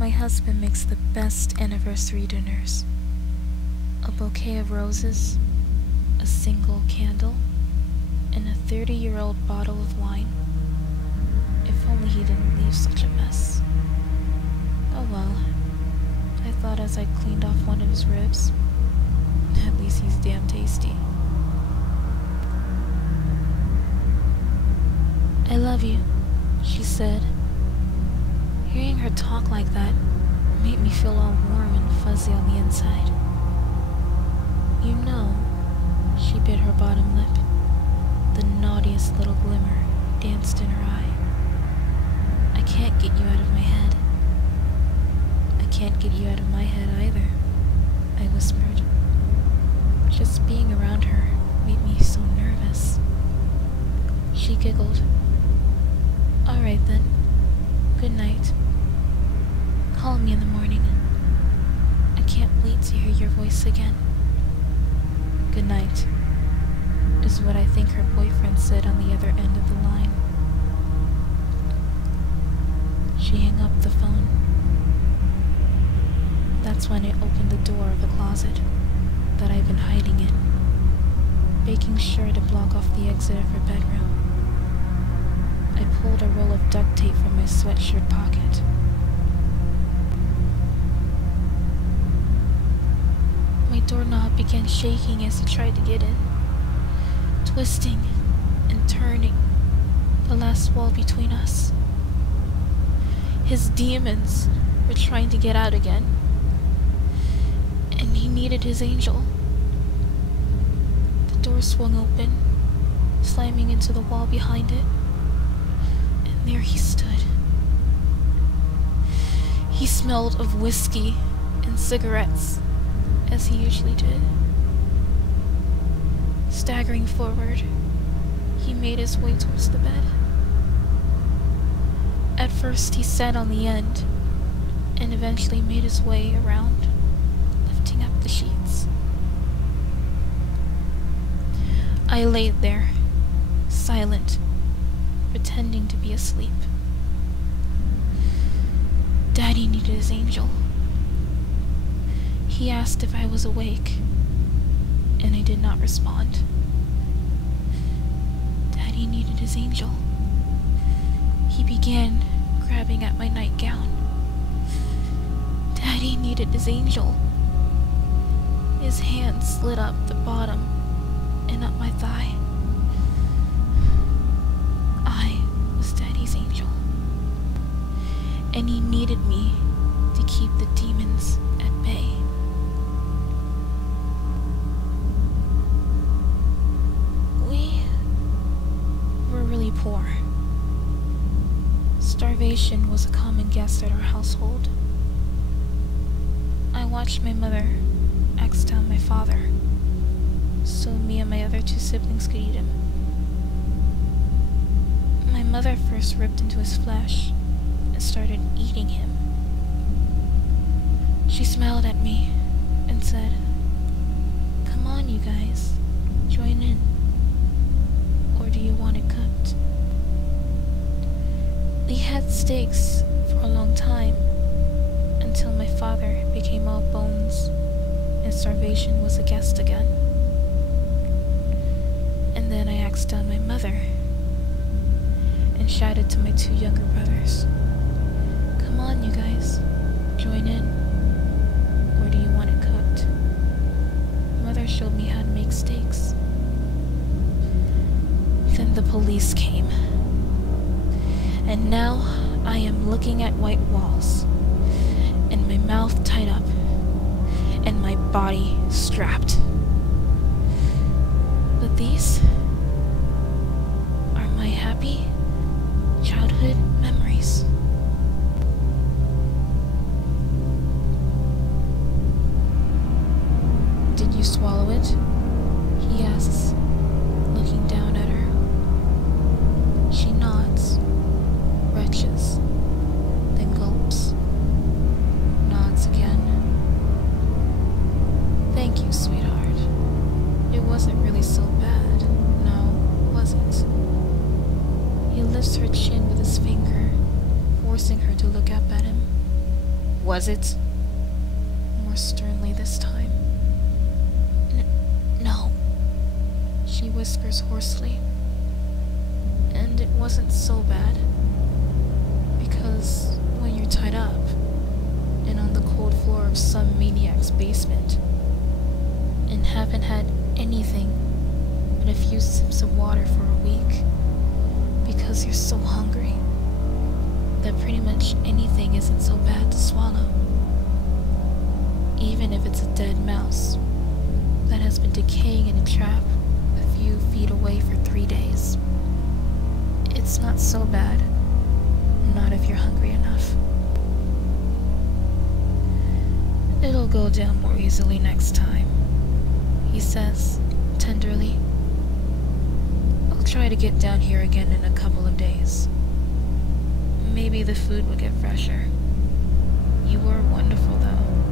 My husband makes the best anniversary dinners. A bouquet of roses, a single candle, and a 30-year-old bottle of wine. If only he didn't leave such a mess. Oh well, I thought as I cleaned off one of his ribs. At least he's damn tasty. I love you, she said. Hearing her talk like that made me feel all warm and fuzzy on the inside. You know, she bit her bottom lip. The naughtiest little glimmer danced in her eye. I can't get you out of my head. I can't get you out of my head either, I whispered. Just being around her made me so nervous. She giggled. All right then. Good night. Call me in the morning. I can't wait to hear your voice again. Good night, is what I think her boyfriend said on the other end of the line. She hung up the phone. That's when I opened the door of the closet that I've been hiding in, making sure to block off the exit of her bedroom. I pulled a roll of duct tape from my sweatshirt pocket. My doorknob began shaking as he tried to get in, twisting and turning the last wall between us. His demons were trying to get out again, and he needed his angel. The door swung open, slamming into the wall behind it. There he stood. He smelled of whiskey and cigarettes, as he usually did. Staggering forward, he made his way towards the bed. At first he sat on the end, and eventually made his way around, lifting up the sheets. I laid there, silent, pretending to be asleep. Daddy needed his angel. He asked if I was awake, and I did not respond. Daddy needed his angel. He began grabbing at my nightgown. Daddy needed his angel. His hand slid up the bottom and up my thigh. And he needed me to keep the demons at bay. We were really poor. Starvation was a common guest at our household. I watched my mother axe down my father, so me and my other two siblings could eat him. My mother first ripped into his flesh and started eating him. She smiled at me and said, "Come on, you guys, join in. Or do you want it cooked?" We had steaks for a long time, until my father became all bones and starvation was a guest again. And then I axed down my mother and shouted to my two younger brothers, "Come on, you guys, join in. Or do you want it cooked?" Mother showed me how to make steaks. Then the police came. And now I am looking at white walls, and my mouth tied up, and my body strapped. But these are my happy childhood memories. "Did you swallow it?" he asks, looking down at her. She nods, retches, then gulps, nods again. "Thank you, sweetheart. It wasn't really so bad. No, it wasn't." He lifts her chin with his finger, forcing her to look up at him. Was it? More sternly this time. No, she whispers hoarsely. And it wasn't so bad. Because when you're tied up, and on the cold floor of some maniac's basement, and haven't had anything but a few sips of water for a week, because you're so hungry, that pretty much anything isn't so bad to swallow. Even if it's a dead mouse that has been decaying in a trap a few feet away for 3 days. It's not so bad, not if you're hungry enough. It'll go down more easily next time, he says, tenderly. I'll try to get down here again in a couple of days. Maybe the food will get fresher. You were wonderful, though.